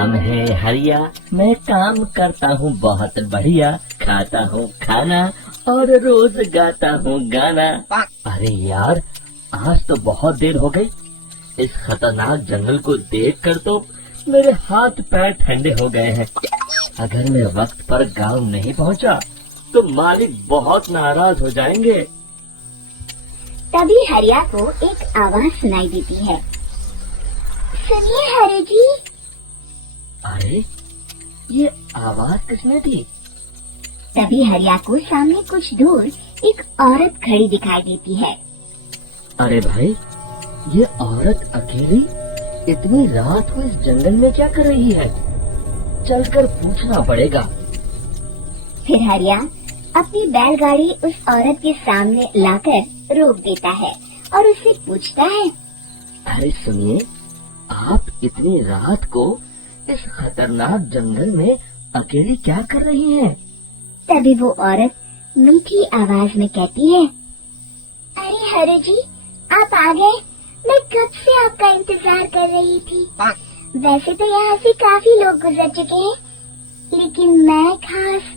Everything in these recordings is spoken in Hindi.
नाम है हरिया, मैं काम करता हूँ बहुत बढ़िया, खाता हूँ खाना और रोज गाता हूँ गाना। अरे यार, आज तो बहुत देर हो गई। इस खतरनाक जंगल को देखकर तो मेरे हाथ पैर ठंडे हो गए हैं। अगर मैं वक्त पर गांव नहीं पहुंचा तो मालिक बहुत नाराज हो जाएंगे। तभी हरिया को एक आवाज सुनाई देती है। सुनिए हरि जी। अरे, ये आवाज किसने दी? तभी हरिया को सामने कुछ दूर एक औरत खड़ी दिखाई देती है। अरे भाई, ये औरत अकेली इतनी रात को इस जंगल में क्या कर रही है? चलकर पूछना पड़ेगा। फिर हरिया अपनी बैलगाड़ी उस औरत के सामने लाकर रोक देता है और उससे पूछता है। अरे सुनिए, आप इतनी रात को इस खतरनाक जंगल में अकेली क्या कर रही हैं? तभी वो औरत मीठी आवाज में कहती है। अरे हरि जी, आप आ गए। मैं कब से आपका इंतजार कर रही थी। वैसे तो यहाँ से काफी लोग गुजर चुके हैं, लेकिन मैं खास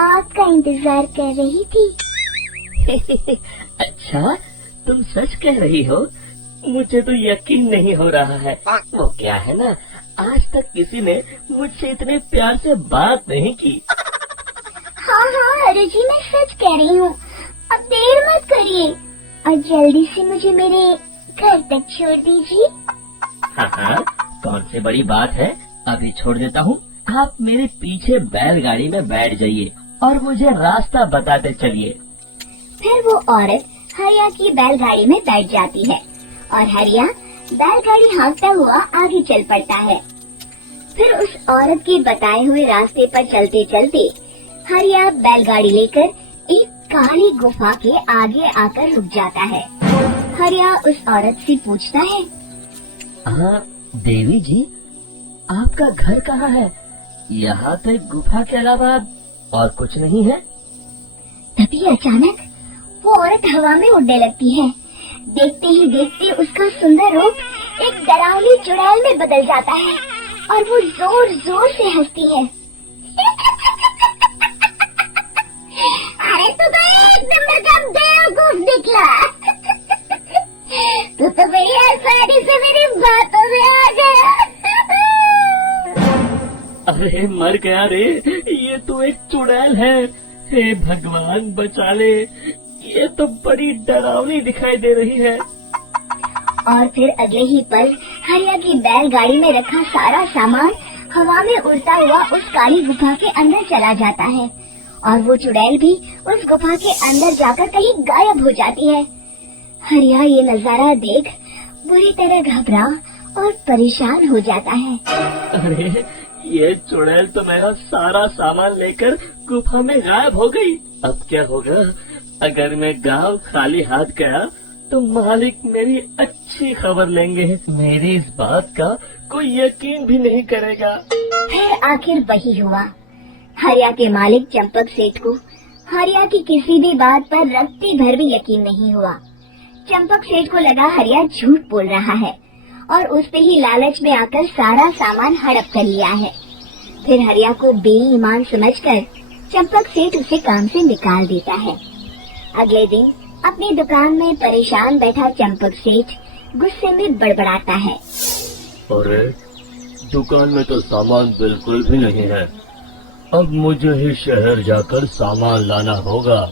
आपका इंतजार कर रही थी। अच्छा, तुम सच कह रही हो? मुझे तो यकीन नहीं हो रहा है। वो क्या है ना, आज तक किसी ने मुझसे इतने प्यार से बात नहीं की। हाँ हाँ हरि जी, मैं सच कह रही हूँ। अब देर मत करिए और जल्दी से मुझे मेरे घर तक छोड़ दीजिए। हाँ हाँ, कौन सी बड़ी बात है, अभी छोड़ देता हूँ। आप मेरे पीछे बैलगाड़ी में बैठ जाइए और मुझे रास्ता बताते चलिए। फिर वो औरत हरिया की बैलगाड़ी में बैठ जाती है और हरिया बैलगाड़ी हाँकता हुआ आगे चल पड़ता है। फिर उस औरत के बताए हुए रास्ते पर चलते चलते हरिया बैलगाड़ी लेकर एक काली गुफा के आगे आकर रुक जाता है। हरिया उस औरत से पूछता है। हाँ देवी जी, आपका घर कहाँ है? यहाँ तो एक गुफा के अलावा और कुछ नहीं है। तभी अचानक वो औरत हवा में उड़ने लगती है। देखते ही देखते उसका सुंदर रूप एक डरावनी चुड़ैल में बदल जाता है और वो जोर जोर से हंसती है। अरे तू तो एक नंबर का बेवकूफ निकला। तू तो मेरी आसानी से मेरी बातों में आ गया। अरे मर गया रे, ये तो एक चुड़ैल है। हे भगवान बचा ले, ये तो बड़ी डरावनी दिखाई दे रही है। और फिर अगले ही पल हरिया की बैलगाड़ी में रखा सारा सामान हवा में उड़ता हुआ उस काली गुफा के अंदर चला जाता है और वो चुड़ैल भी उस गुफा के अंदर जाकर कहीं गायब हो जाती है। हरिया ये नजारा देख बुरी तरह घबरा और परेशान हो जाता है। अरे, ये चुड़ैल तो मेरा सारा सामान लेकर गुफा में गायब हो गई। अब क्या होगा? अगर मैं गांव खाली हाथ गया तो मालिक मेरी अच्छी खबर लेंगे। मेरी इस बात का कोई यकीन भी नहीं करेगा। फिर आखिर वही हुआ। हरिया के मालिक चंपक सेठ को हरिया की किसी भी बात पर रत्ती भर भी यकीन नहीं हुआ। चंपक सेठ को लगा हरिया झूठ बोल रहा है और उस पे ही लालच में आकर सारा सामान हड़प कर लिया है। फिर हरिया को बेईमान समझकर चंपक सेठ उसे काम से निकाल देता है। अगले दिन अपनी दुकान में परेशान बैठा चंपक सेठ गुस्से में बड़बड़ाता है। अरे, दुकान में तो सामान बिल्कुल भी नहीं है। अब मुझे ही शहर जाकर सामान लाना होगा।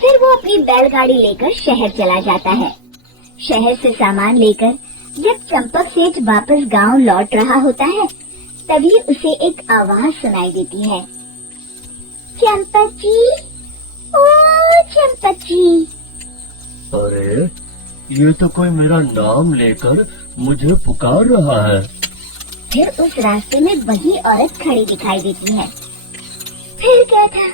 फिर वो अपनी बैलगाड़ी लेकर शहर चला जाता है। शहर से सामान लेकर जब चंपक सेठ वापस गांव लौट रहा होता है, तभी उसे एक आवाज सुनाई देती है। चंपक जी, ओ चंपक जी। अरे, ये तो कोई मेरा नाम लेकर मुझे पुकार रहा है। फिर उस रास्ते में वही औरत खड़ी दिखाई देती है। फिर क्या था,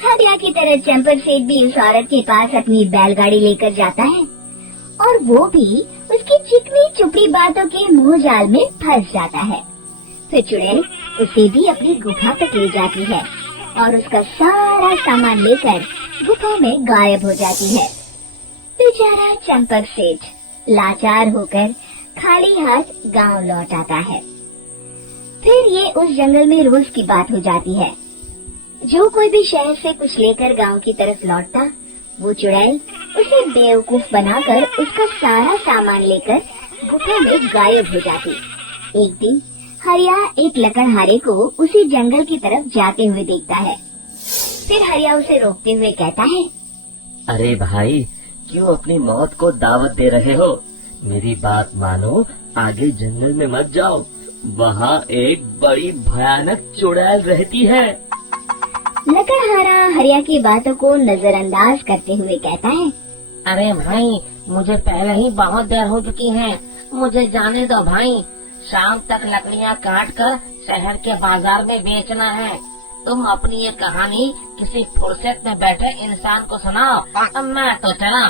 हरिया की तरह चंपक सेठ भी उस औरत के पास अपनी बैलगाड़ी लेकर जाता है और वो भी उसकी चिकनी चुपड़ी बातों के मुंह जाल में फंस जाता है। फिर चुड़ैल उसे भी अपनी गुफा तक ले जाती है और उसका सारा सामान लेकर गुफा में गायब हो जाती है। बेचारा चंपक सेठ लाचार होकर खाली हाथ गांव लौट आता है। फिर ये उस जंगल में रोज की बात हो जाती है। जो कोई भी शहर से कुछ लेकर गांव की तरफ लौटता, वो चुड़ैल उसे बेवकूफ बनाकर उसका सारा सामान लेकर गुफा में गायब हो जाती। एक दिन हरिया एक लकड़हारे को उसी जंगल की तरफ जाते हुए देखता है। फिर हरिया उसे रोकते हुए कहता है, अरे भाई, क्यों अपनी मौत को दावत दे रहे हो? मेरी बात मानो, आगे जंगल में मत जाओ, वहाँ एक बड़ी भयानक चुड़ैल रहती है। लकड़हारा हरिया की बातों को नजरअंदाज करते हुए कहता है, अरे भाई, मुझे पहले ही बहुत देर हो चुकी है, मुझे जाने दो भाई। शाम तक लकड़ियाँ काट कर शहर के बाजार में बेचना है। तुम अपनी ये कहानी किसी फुर्सत में बैठे इंसान को सुनाओ, अब मैं तो चला।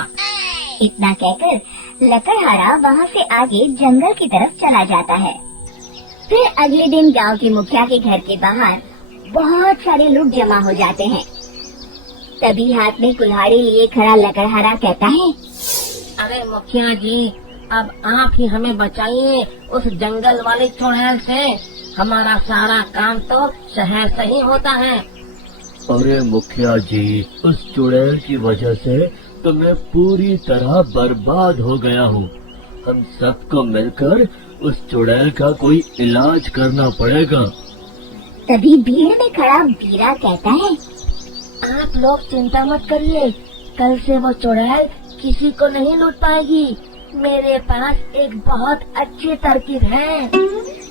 इतना कहकर लकड़हारा वहाँ से आगे जंगल की तरफ चला जाता है। फिर अगले दिन गांव के मुखिया के घर के बाहर बहुत सारे लोग जमा हो जाते हैं। तभी हाथ में कुल्हाड़ी लिए खड़ा लकड़हारा कहता है, अरे मुखिया जी, अब आप ही हमें बचाइए उस जंगल वाली चुड़ैल से। हमारा सारा काम तो शहर से ही होता है। अरे मुखिया जी, उस चुड़ैल की वजह से तो मैं पूरी तरह बर्बाद हो गया हूँ। हम सबको मिलकर उस चुड़ैल का कोई इलाज करना पड़ेगा। तभी भीड़ में खड़ा बीरा कहता है, आप लोग चिंता मत करिए, कल से वो चुड़ैल किसी को नहीं लूट पाएगी। मेरे पास एक बहुत अच्छी तरकीब है।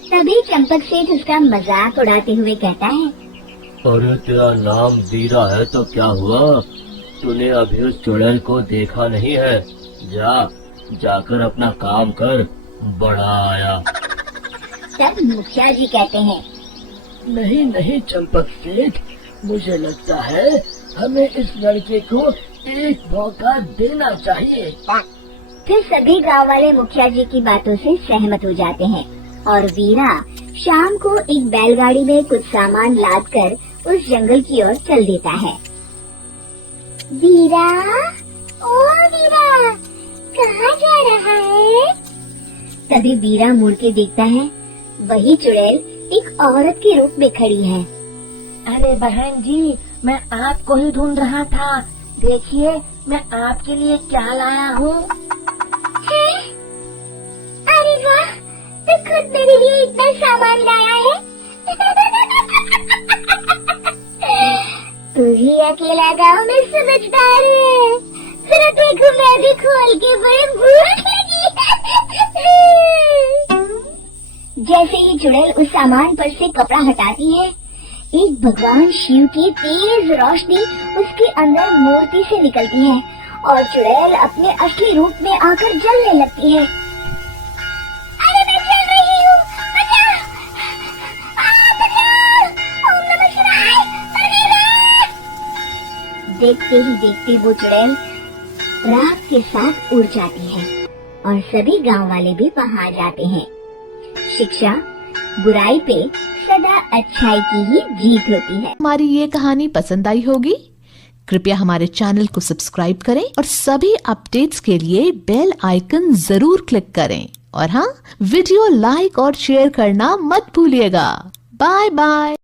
तभी चंपक सेठ उसका मजाक उड़ाते हुए कहता है, अरे तेरा नाम बीरा है तो क्या हुआ? तूने अभी उस चुड़ैल को देखा नहीं है? जाकर अपना काम कर, बड़ा आया। तब मुखिया जी कहते हैं, नहीं नहीं चंपक सेठ, मुझे लगता है हमें इस लड़के को एक मौका देना चाहिए। फिर सभी गांव वाले मुखिया जी की बातों से सहमत हो जाते हैं और वीरा शाम को एक बैलगाड़ी में कुछ सामान लादकर उस जंगल की ओर चल देता है। वीरा, ओ वीरा, कहाँ जा रहा है? तभी वीरा मुड़ के देखता है, वही चुड़ैल एक औरत के रूप में खड़ी है। अरे बहन जी, मैं आपको ही ढूंढ रहा था। देखिए, मैं आपके लिए क्या लाया हूँ। अरे वाह, तो खुद मेरे लिए इतना सामान लाया है। तू ही अकेला गाँव में समझदार है। जरा देखो, मैं भी खोल के बड़ी भूख लगी। जैसे ही चुड़ैल उस सामान पर से कपड़ा हटाती है, एक भगवान शिव की तेज रोशनी उसके अंदर मूर्ति से निकलती है और चुड़ैल अपने असली रूप में आकर जलने लगती है। अरे मैं जल रही हूँ, बचाओ! बचाओ! ओम नमः शिवाय! देखते ही देखते वो चुड़ैल रात के साथ उड़ जाती है और सभी गांव वाले भी वहाँ जाते हैं। शिक्षा, बुराई पे सदा अच्छाई की ही जीत होती है। हमारी ये कहानी पसंद आई होगी। कृपया हमारे चैनल को सब्सक्राइब करें और सभी अपडेट्स के लिए बेल आइकन जरूर क्लिक करें। और हाँ, वीडियो लाइक और शेयर करना मत भूलिएगा। Bye bye.